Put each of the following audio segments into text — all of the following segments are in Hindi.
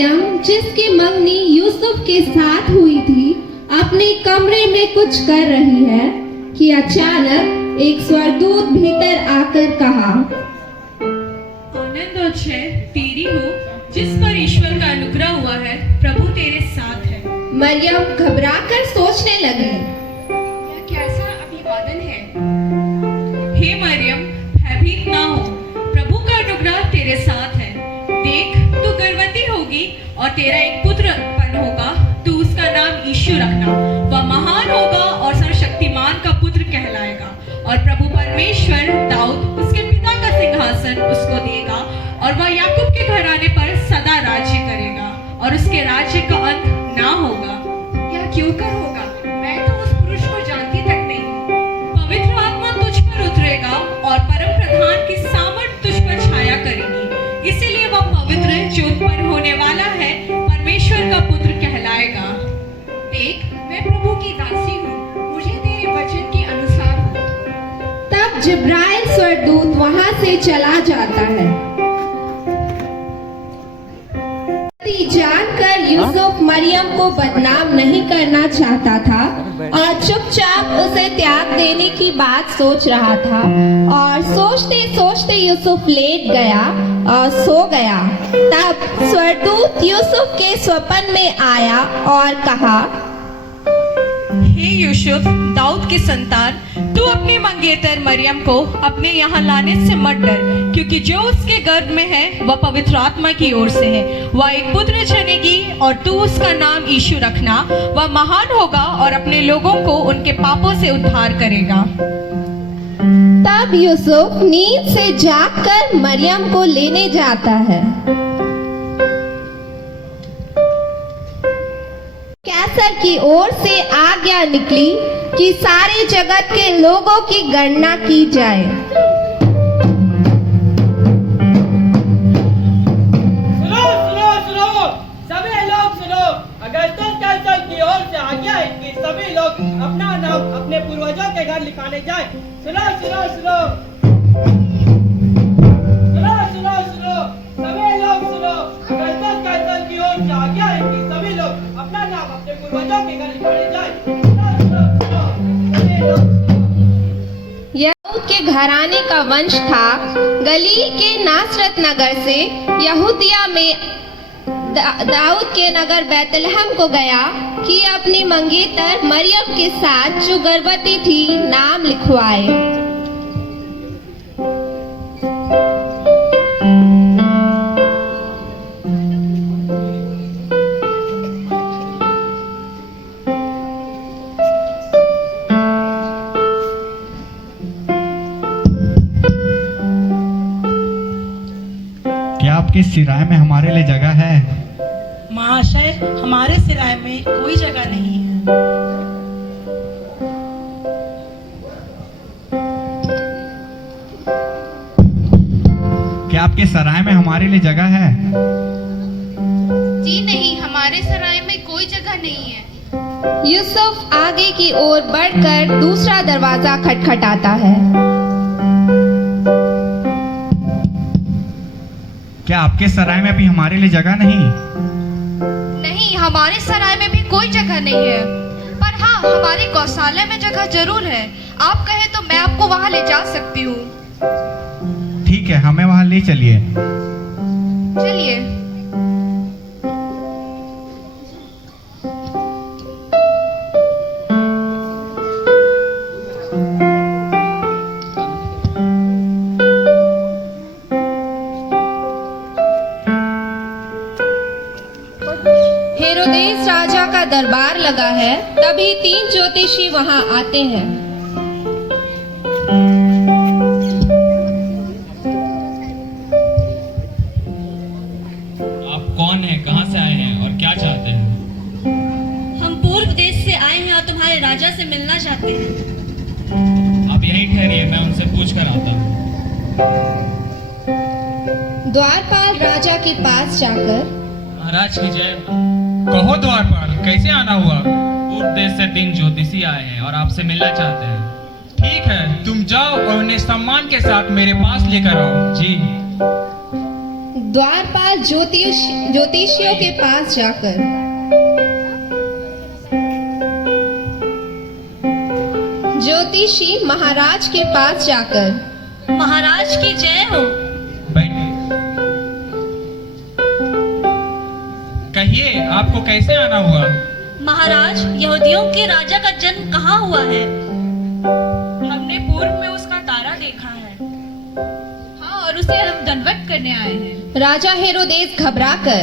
मरियम, जिसकी मंगनी यूसुफ के साथ हुई थी, अपने कमरे में कुछ कर रही है कि अचानक एक स्वर्गदूत भीतर आकर कहा, आनंद और जय तेरी हो, जिस पर ईश्वर का अनुग्रह हुआ है, प्रभु तेरे साथ है। मरियम घबराकर सोचने लगी, यह कैसा अभिवादन है। हे मरियम, भयभीत ना हो, प्रभु का अनुग्रह तेरे साथ है। देख, तू गर्भवती होगी और तेरा एक पुत्र उत्पन्न होगा। तू उसका नाम यीशु रखना। वह महान होगा और सर्वशक्तिमान का पुत्र कहलाएगा, और प्रभु परमेश्वर दाऊद उसके पिता का सिंहासन उसको देगा, और वह याकूब के घराने पर सदा राज्य करेगा, और उसके राज्य का अंत ना होगा। यह क्यों कर होगा? मैं तो उस पुरुष को जानती तक नहीं हूँ। पवित्र आत्मा तुझ पर उतरेगा और परम प्रधान की सामर्थ तुझ पर छाया करेगी। इसीलिए वह पवित्र जो उत्पन्न होने वाला है परमेश्वर का पुत्र कहलाएगा। देख, मैं प्रभु की दासी हूँ, मुझे तेरे वचन के अनुसार हो। तब जिब्राइल स्वर्गदूत वहां से चला जाता है। जानकर यूसुफ मरियम को बदनाम नहीं करना चाहता था और चुपचाप उसे त्याग देने की बात सोच रहा था, और सोचते सोचते यूसुफ लेट गया और सो गया। तब स्वर्गदूत यूसुफ के स्वप्न में आया और कहा, हे यूसुफ, दाऊद की संतान, तू अपनी मंगेतर मरियम को अपने यहाँ लाने से मत डर, क्योंकि जो उसके गर्भ में है वह पवित्र आत्मा की ओर से है। वह एक पुत्र जनेगी और तू उसका नाम यीशु रखना। वह महान होगा और अपने लोगों को उनके पापों से उद्धार करेगा। तब यूसुफ नींद से जागकर मरियम को लेने जाता है। कैसर की ओर से आज्ञा निकली कि सारे जगत के लोगों की गणना की जाए। सुनो, सभी लोग सुनो। अगस्टस कैसर की ओर से आज्ञा है कि सभी लोग अपना नाम अपने पूर्वजों के घर लिखाने जाए। सुनो, सभी लोग सुनो। अगस्टस कैसर की ओर से आज्ञा है कि सभी लोग अपना नाम अपने पूर्वजों के घर लिखाने जाए। दाऊद के घराने का वंश था। गलील के नासरत नगर से यहूदिया में दाऊद के नगर बैतलहम को गया कि अपनी मंगेतर मरियम के साथ जो गर्भवती थी नाम लिखवाए। आपके सिराय में हमारे लिए जगह है? महाशय, हमारे सिराय में कोई जगह नहीं है। क्या आपके सराय में हमारे लिए जगह है? जी नहीं, हमारे सराय में कोई जगह नहीं है। यूसुफ आगे की ओर बढ़कर दूसरा दरवाजा खटखटाता है। क्या आपके सराय में भी हमारे लिए जगह नहीं? नहीं, हमारे सराय में भी कोई जगह नहीं है, पर हाँ, हमारे गौशाला में जगह जरूर है। आप कहे तो मैं आपको वहाँ ले जा सकती हूँ। ठीक है, हमें वहाँ ले चलिए। चलिए। हेरोदेस राजा का दरबार लगा है। तभी 3 ज्योतिषी वहां आते हैं। आप कौन हैं, कहां से आए हैं और क्या चाहते हैं? हम पूर्व देश से आए हैं और तुम्हारे राजा से मिलना चाहते हैं। आप यहीं ठहरिए, मैं उनसे पूछ कर आता हूँ। द्वारपाल राजा के पास जाकर, महाराज की जय। कहो द्वारपाल, कैसे आना हुआ? पूर्व देश से 3 ज्योतिषी आए हैं और आपसे मिलना चाहते हैं। ठीक है, तुम जाओ और उन्हें सम्मान के साथ मेरे पास लेकर आओ। जी। द्वारपाल ज्योतिषियों के पास जाकर ज्योतिषी महाराज के पास जाकर महाराज की जय हो। बैठिए। कहिए, आपको कैसे आना हुआ? महाराज, यहूदियों के राजा का जन्म कहाँ हुआ है? हमने पूर्व में उसका तारा देखा है। हाँ, और उसे हम दंडवत करने आए हैं। राजा हेरोदेस घबराकर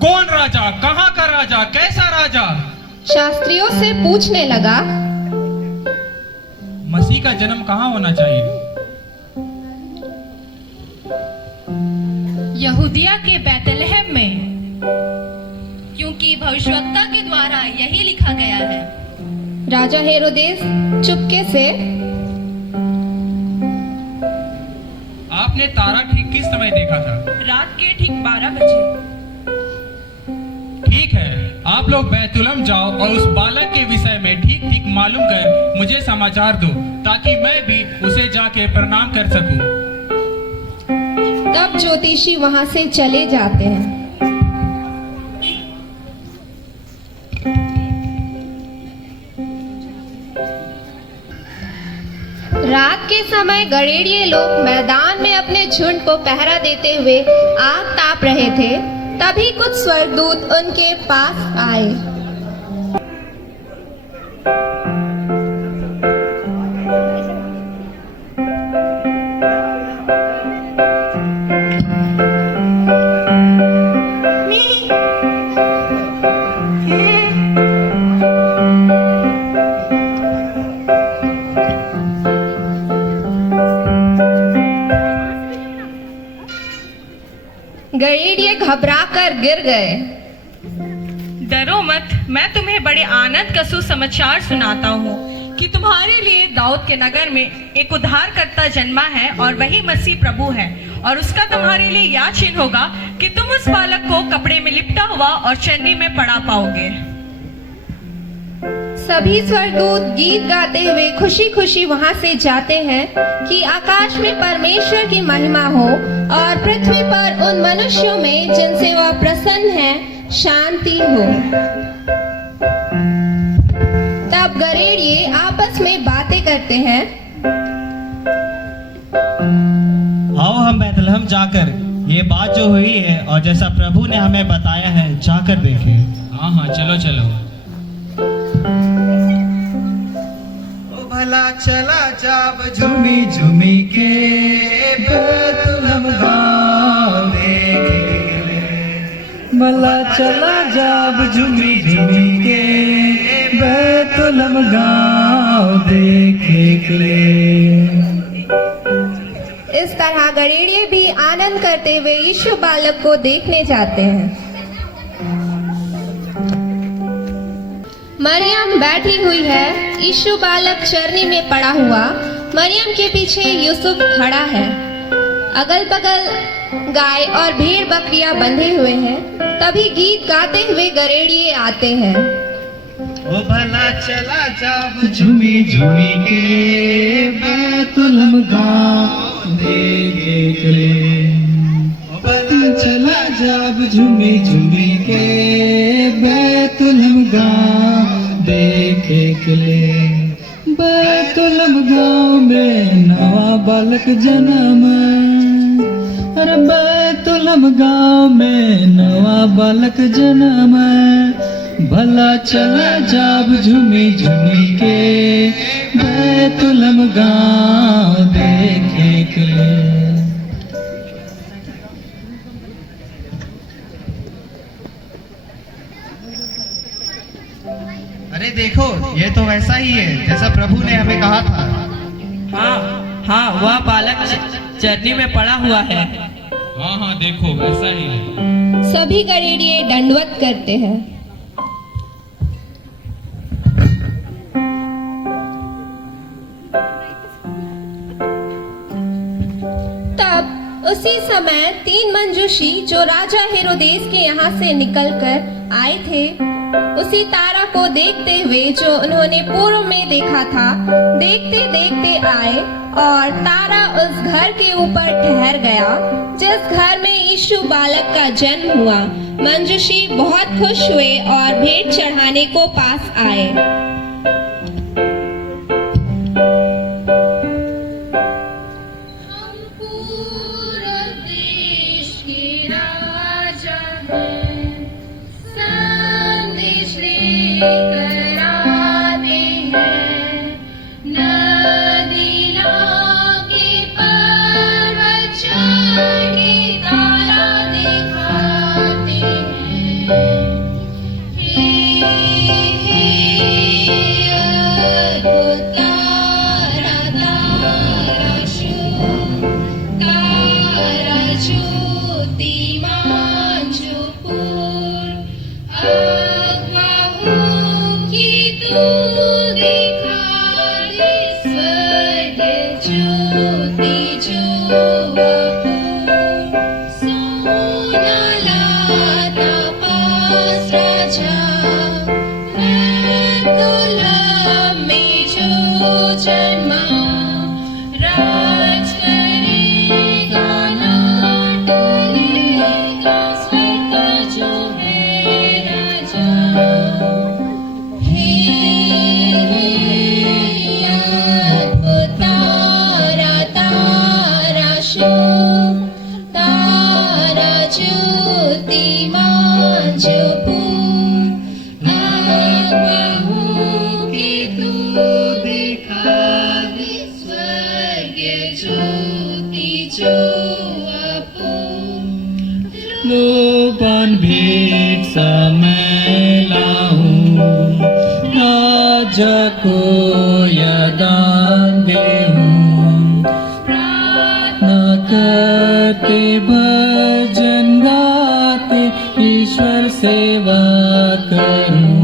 कौन राजा? कहाँ का राजा? कैसा राजा? शास्त्रियों से पूछने लगा। मसीह का जन्म कहाँ होना चाहिए? यहूदिया के बैतलहम में, क्योंकि भविष्यवक्ता के द्वारा यही लिखा गया है। राजा हेरोदेस चुपके से आपने तारा ठीक किस समय देखा था? रात के ठीक 12 बजे। ठीक है, आप लोग बैतुलहम जाओ और उस बालक के विषय में ठीक ठीक मालूम कर मुझे समाचार दो, ताकि मैं भी उसे जाके प्रणाम कर सकूं। तब ज्योतिषी वहां से चले जाते हैं। रात के समय गड़ेड़िए लोग मैदान में अपने झुंड को पहरा देते हुए आग ताप रहे थे। तभी कुछ स्वर्गदूत उनके पास आए। गड़ेड़िए घबराकर गिर गए। डरो मत, मैं तुम्हें बड़े आनंद का सुसमाचार सुनाता हूँ कि तुम्हारे लिए दाऊद के नगर में एक उद्धारकर्ता जन्मा है और वही मसीह प्रभु है। और उसका तुम्हारे लिए यह चिन्ह होगा कि तुम उस बालक को कपड़े में लिपटा हुआ और चन्नी में पड़ा पाओगे। सभी स्वर्गदूत गीत गाते हुए खुशी खुशी वहां से जाते हैं कि आकाश में परमेश्वर की महिमा हो और पृथ्वी पर उन मनुष्यों में जिनसे वह प्रसन्न है शांति हो। तब गड़ेड़िए आपस में बातें करते हैं। आओ हम बैतलहम जाकर ये बात जो हुई है और जैसा प्रभु ने हमें बताया है जाकर देखें। हाँ हाँ, चलो चलो। भला चला जाब झूमी झूमी के बैतुलहम गाँव देखे। भला चला जाब झूमी झूमी के बैतुलहम गाँव देखे के। इस तरह गड़ेड़िए भी आनंद करते हुए यीशु बालक को देखने जाते हैं। मरियम बैठी हुई है, यीशु बालक चरनी में पड़ा हुआ। मरियम के पीछे यूसुफ खड़ा है। अगल बगल गाय और भेड़ बकरियां बंधे हुए हैं। तभी गीत गाते हुए गड़ेड़िए आते हैं। ओ भला चला जाब झूमी झूमी के बैतुलहम गाँव देखे के। ओ भला चला जाब झूमी झूमी के बैतुलहम गाँव देखे के। बैतुलहम गाँव में नवा बालक जन्म। अरे बैतुलहम गाँव में नवा बालक जन्म। भला चला जाब झूमी झूमी के बैतुलहम गाँव देखे के। अरे देखो, ये तो वैसा ही है जैसा प्रभु ने हमें कहा था। हाँ, वह बालक चरनी में पड़ा हुआ है। हाँ हाँ, देखो वैसा ही है। सभी गड़ेड़िए दंडवत करते हैं। तब उसी समय 3 मंजूषी जो राजा हेरोदेस के यहाँ से निकलकर आए थे उसी तारा को देखते हुए जो उन्होंने पूर्व में देखा था, देखते देखते आए और तारा उस घर के ऊपर ठहर गया जिस घर में यीशु बालक का जन्म हुआ। मंजूषी बहुत खुश हुए और भेंट चढ़ाने को पास आए। लोबान भेंट समय लाऊं, राजा को यदान देऊं, प्रार्थना करते भजन गाते ईश्वर सेवा करूं।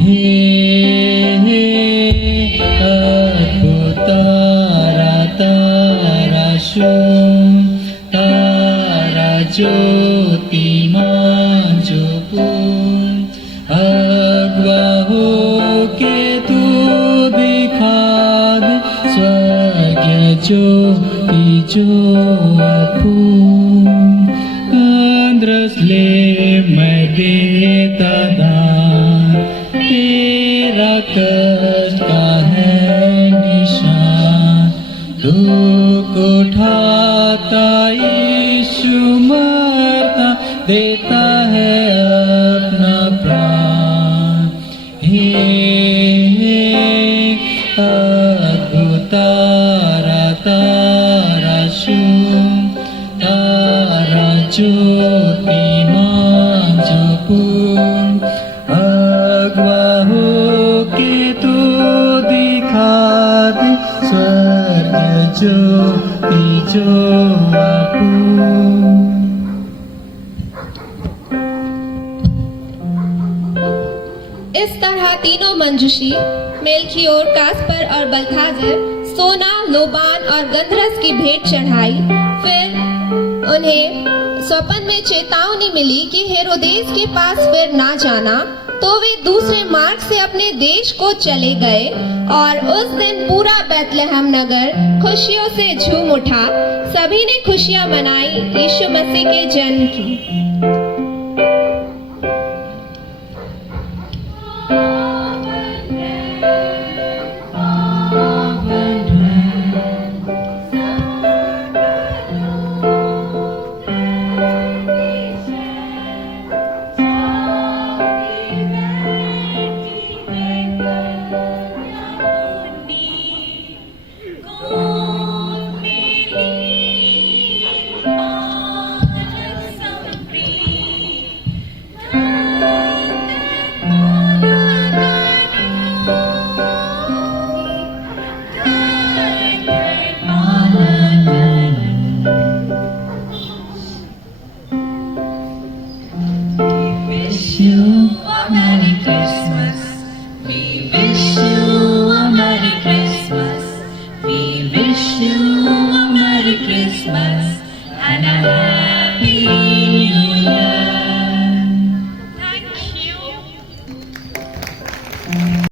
हे अद्भुत तारा तारा शुभ तारा ज्योतिमान जो पूर्ण अगवा हो के तू दिखा दे स्वर्ग ज्योति जो अपूर्ण। अंद्रसले मैं देता दान, तेरा कष्ट का है निशान, दुख उठाता यीशु मरता देता है अपना प्राण। हे अद्भुत तारा तारा शुभ तारा ज्योतिमान जो पूर्ण अगवा हो के तू दिखा दे स्वर्ग ज्योति जो अपूर्ण। इस तरह तीनों मंजूषी मेल्खियोर, कास्पर और बल्थाजर सोना, लोबान और गंधरस की भेंट चढ़ाई। फिर उन्हें स्वप्न में चेतावनी मिली कि हेरोदेस के पास फिर ना जाना, तो वे दूसरे मार्ग से अपने देश को चले गए और उस दिन पूरा बैतलहम नगर खुशियों से झूम उठा। सभी ने खुशियां मनाई यीशु मसीह के जन्म की।